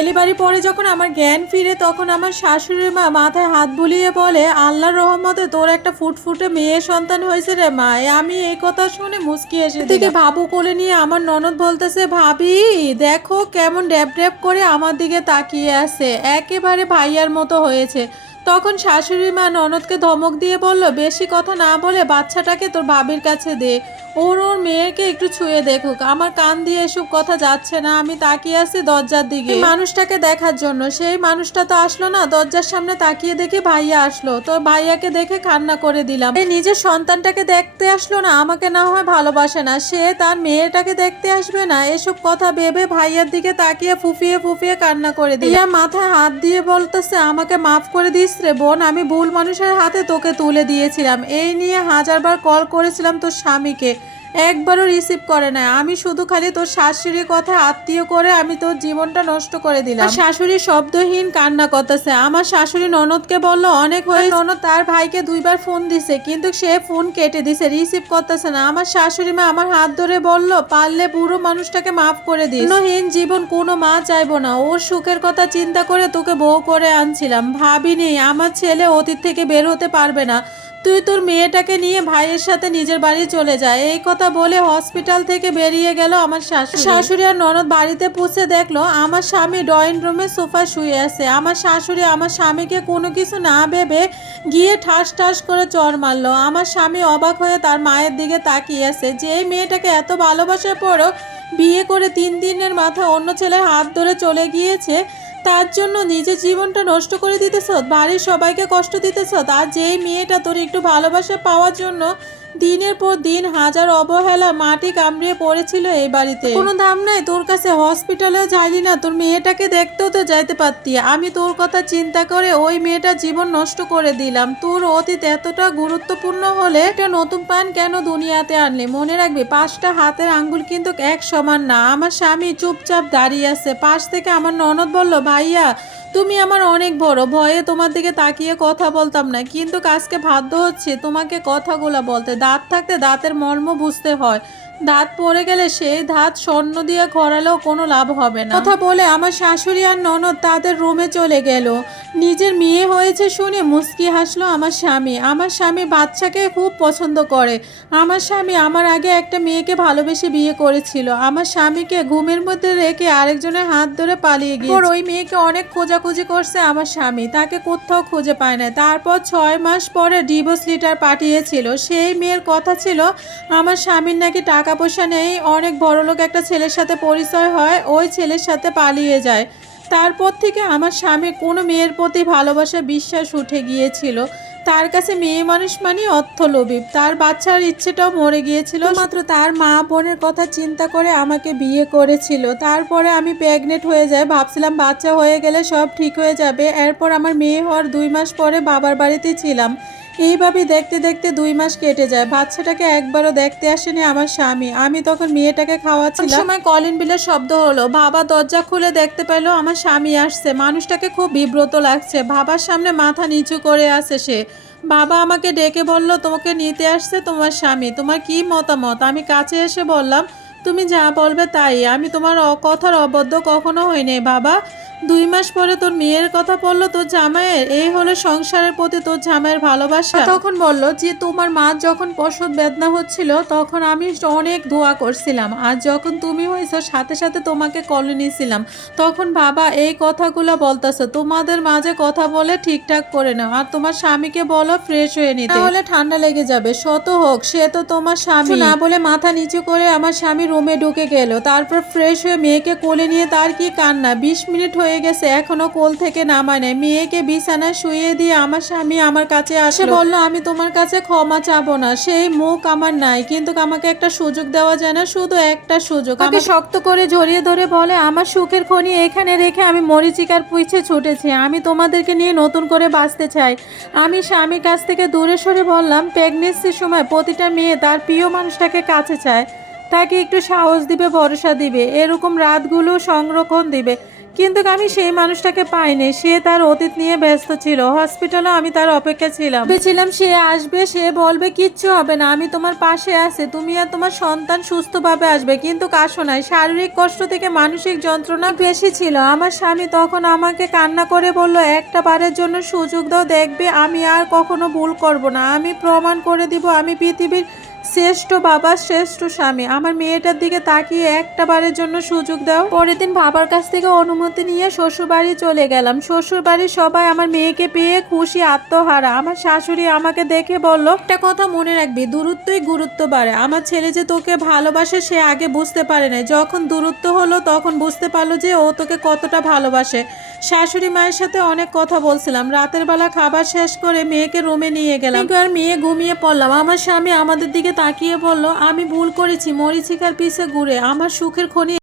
Delivery পরে যখন আমার জ্ঞান ফিরে তখন আমার শাশুড়ি মা মাথায় হাত বুলিয়ে বলে আল্লাহর রহমতে তোর একটা ফুটফুটে মেয়ে সন্তান হয়েছে রে মা। আমি এই কথা শুনে মুস্কি এসে থেকে ভাবু কোলে নিয়ে আমার ননদ বলতেছে ভাবি দেখো কেমন ড্যাব ড্যাব করে আমার দিকে তাকিয়ে আছে। একেবারে ভাইয়ার মতো হয়েছে। তখন শাশুড়ি মা ননদকে ধমক দিয়ে বলল বেশি কথা না বলে বাচ্চাটাকে তোর ভাবির কাছে দে। ওর ওর মেয়েকে একটু ছুঁয়ে দেখুক। আমার কান দিয়ে এসব কথা যাচ্ছে না, আমি তাকিয়ে আছি দরজার দিকে। মানুষটাকে দেখার জন্য, সেই মানুষটা তো আসলো না, দরজার সামনে তাকিয়ে দেখে ভাইয়া আসলো। তো ভাইয়াকে দেখে কান্না করে দিলাম। এই নিজের সন্তানটাকে দেখতে আসলো না, আমাকে না হয় ভালোবাসে না। সে তার মেয়েটাকে দেখতে আসবে না, এসব কথা ভেবে ভাইয়ার দিকে তাকিয়ে ফুফিয়ে ফুফিয়ে কান্না করে দিয়া মাথায় হাত দিয়ে বলতেছে, আমাকে মাফ করে দিস রে বোন, আমি ভুল মানুষের হাতে তোকে তুলে দিয়েছিলাম। এই নিয়ে হাজারবার কল করেছিলাম তোর স্বামীকে। একবারও রিসিভ করে না আমি শুধু খালি তোর শাশুড়ির কথা আত্মীয় করে আমি তোর জীবনটা নষ্ট করে দিলাম। শাশুড়ি শব্দহীন কান্না করতেছে। আমার শাশুড়ি ননদকে বলল অনেক হয়ে ননদ তার ভাইকে দুইবার ফোন দিছে কিন্তু সে ফোন কেটে দিছে রিসিভ করতেছে না। আমার শাশুড়ি মা আমার হাত ধরে বলল পারলে বুড়ো মানুষটাকে মাফ করে দিস। হীন জীবন কোনো মা চাইব না। ওর সুখের কথা চিন্তা করে তোকে বউ করে আনছিলাম। ভাবিনি আমার ছেলে অতীত থেকে বের হতে পারবে না। তুই তোর মেয়েটাকে নিয়ে ভাইয়ের সাথে নিজের বাড়ি চলে যায় এই কথা বলে হসপিটাল থেকে বেরিয়ে গেল আমার শাশুড়ি। শাশুড়ি আর ননদ বাড়িতে পুষে দেখল, আমার স্বামী ড্রয়িং রুমে সোফায় শুয়ে আছে। আমার শাশুড়ি আমার স্বামীকে কোনো কিছু না ভেবে গিয়ে ঠাস ঠাস করে চর মারলো। আমার স্বামী অবাক হয়ে তার মায়ের দিকে তাকিয়ে আছে। যে এই মেয়েটাকে এত ভালোবাসার পরও বিয়ে করে তিন দিনের মাথায় অন্য ছেলের হাত ধরে চলে গিয়েছে তার জন্য নিজের জীবনটা নষ্ট করে দিতেছ, বাড়ির সবাইকে কষ্ট দিতেছ, আর যেই মেয়েটা তোর একটু ভালোবাসা পাওয়ার জন্য দিনের পর দিন হাজার অবহেলা মাটি কামড়িয়ে পড়েছিল এই বাড়িতে। কোনো দাম নাই, তোর কাছে হসপিটালেও যাইলি না, তোর মেয়েটাকে দেখতেও তো যাইতে পারতি। আমি তোর কথা চিন্তা করে ওই মেয়েটার জীবন নষ্ট করে দিলাম। তোর অতীত এতটা গুরুত্বপূর্ণ হলে একটা নতুন প্যান কেন দুনিয়াতে আনলে? মনে রাখবি, পাঁচটা হাতের আঙ্গুল কিন্তু এক সমান না। আমার স্বামী চুপচাপ দাঁড়িয়ে আছে। পাশ থেকে আমার ননদ বলল, ভাইয়া, তুমি আমার অনেক বড়। ভয়ে তোমার দিকে তাকিয়ে কথা বলতাম না। কিন্তু আজকে বাধ্য হচ্ছে তোমাকে কথাগুলো বলতে। দাঁত থাকতে দাঁতের মর্ম বুঝতে হয়। দাঁত পড়ে গেলে সেই দাঁত স্বর্ণ দিয়ে ঘরালেও কোনো লাভ হবে না। কথা বলে আমার শাশুড়ি আর ননদ তাদের রুমে চলে গেল। নিজের মেয়ে হয়েছে শুনে মুস্কি হাসলো আমার স্বামী। আমার স্বামী বাচ্চাকে খুব পছন্দ করে। আমার স্বামী আমার আগে একটা মেয়েকে ভালোবেসে বিয়ে করেছিল। আমার স্বামীকে ঘুমের মধ্যে রেখে আরেকজনের হাত ধরে পালিয়ে গিয়ে ওই মেয়েকে অনেক খোঁজাখুঁজি করছে আমার স্বামী। তাকে কোথাও খুঁজে পায় না। তারপর ছয় মাস পরে ডিভোর্স লিটার পাঠিয়েছিল। সেই মেয়ের কথা ছিল, আমার স্বামীর নাকি টাকা পয়সা নেই, অনেক বড়লোক একটা ছেলের সাথে পরিচয় হয়, ওই ছেলের সাথে পালিয়ে যায়। তারপর থেকে আমার স্বামীর কোনো মেয়ের প্রতি ভালোবাসা, বিশ্বাস উঠে গিয়েছিল। তার কাছে মেয়ে মানুষ মানে অর্থলোভী। তার বাচ্চার ইচ্ছেটাও মরে গিয়েছিল। মাত্র তার মা বোনের কথা চিন্তা করে আমাকে বিয়ে করেছিল। তারপরে আমি প্রেগনেন্ট হয়ে যাই, ভাবছিলাম বাচ্চা হয়ে গেলে সব ঠিক হয়ে যাবে। এরপর আমার মেয়ে হওয়ার দুই মাস পরে বাবার বাড়িতে ছিলাম। এইভাবেই দেখতে দেখতে দুই মাস কেটে যায়। বাচ্চাটাকে একবারও দেখতে আসেনি আমার স্বামী। আমি তখন মেয়েটাকে খাওয়াচ্ছিলাম। সময় কলিং বিলের শব্দ হলো। বাবা দরজা খুলে দেখতে পেল আমার স্বামী আসছে। মানুষটাকে খুব বিব্রত লাগছে। বাবার সামনে মাথা নিচু করে আছে সে। বাবা আমাকে ডেকে বলল, তোমাকে নিতে আসছে তোমার স্বামী। তোমার কি মতামত? আমি কাছে এসে বললাম, তুমি যা বলবে তাই। আমি তোমার কথার অবদ্ধ কখনো হইনি বাবা। দুই মাস পরে তোর মেয়ের কথা বলল তোর জামাইয়ের? এই হলো সংসারের প্রতি তোর জামাইয়ের ভালোবাসা। তখন বলল যে তোমার মা যখন প্রসব বেদনা হচ্ছিল তখন আমি অনেক দোয়া করছিলাম। আর যখন তুমি হয়েছো সাথে সাথে তোমাকে কলে নিয়েছিলাম। তখন বাবা এই কথাগুলো বলতেছে তোমাদের মাঝে কথা বলে ঠিকঠাক করে নাও। আর তোমার স্বামীকে বলো ফ্রেশ হয়ে নিতে। তাহলে ঠান্ডা লেগে যাবে শত হোক সে তো তোমার স্বামী। না বলে মাথা নিচু করে আমার স্বামী রুমে ঢুকে গেল। তারপর ফ্রেশ হয়ে মেয়েকে কোলে নিয়ে তার কি কান্না? বিশ মিনিট হয়ে গেছে এখনও কোল থেকে নামায় নেয় মেয়েকে বিছানায় শুয়ে দিয়ে আমার স্বামী আমার কাছে আসে বলল আমি তোমার কাছে ক্ষমা চাবো না সেই মুখ আমার নাই কিন্তু আমাকে একটা সুযোগ দেওয়া যায় না শুধু একটা সুযোগ। আমাকে শক্ত করে জড়িয়ে ধরে বলে আমার সুখের খনি এখানে রেখে আমি মরিচিকার পিছে ছুটেছি আমি তোমাদেরকে নিয়ে নতুন করে বাঁচতে চাই। আমি স্বামীর কাছ থেকে দূরে সরে বললাম প্রেগনেন্সির সময় প্রতিটা মেয়ে তার প্রিয় মানুষটাকে কাছে চায় তাকে একটু সাহস দিবে ভরসা দিবে এরকম রাতগুলো সংরক্ষণ দিবে। কিন্তু আমি সেই মানুষটাকে পাইনি। সে তার অতীত নিয়ে ব্যস্ত ছিল। হসপিটালে আমি তার অপেক্ষা ছিলাম। ভেবেছিলাম সে আসবে, সে বলবে, কিচ্ছু হবে না, আমি তোমার পাশে আছি। তুমি আর তোমার সন্তান সুস্থভাবে আসবে। কিন্তু কাশো নাই। শারীরিক কষ্ট থেকে মানসিক যন্ত্রণা বেশি ছিল। আমার স্বামী তখন আমাকে কান্না করে বলল, একটা বারের জন্য সুযোগ দাও, দেখবে আমি আর কখনো ভুল করব না। আমি প্রমাণ করে দিব, আমি পৃথিবীর শ্রেষ্ঠ বাবা, শ্রেষ্ঠ স্বামী। আমার মেয়েটার দিকে তাকিয়ে একটা বারের জন্য সুযোগ দাও। পরের দিন বাবার কাছ থেকে অনুমতি নিয়ে শ্বশুর বাড়ি চলে গেলাম। শ্বশুর বাড়ির সবাই আমার মেয়েকে পেয়ে খুশি, আত্মহারা। আমার শাশুড়ি আমাকে দেখে বলল, একটা কথা মনে রাখবি, দূরত্বই গুরুত্ব বাড়ে। আমার ছেলে যে তোকে ভালোবাসে, সে আগে বুঝতে পারে না যখন দূরত্ব হলো, তখন বুঝতে পারল যে ও তোকে কতটা ভালোবাসে। শাশুড়ি মায়ের সাথে অনেক কথা বলছিলাম। রাতের বেলা খাবার শেষ করে মেয়েকে রুমে নিয়ে গেলাম। আর মেয়ে ঘুমিয়ে পড়লাম। আমার স্বামী আমাদের দিকে তাকিয়ে বলল আমি ভুল করেছি মরিচিকার পিছে ঘুরে আমার সুখের খনি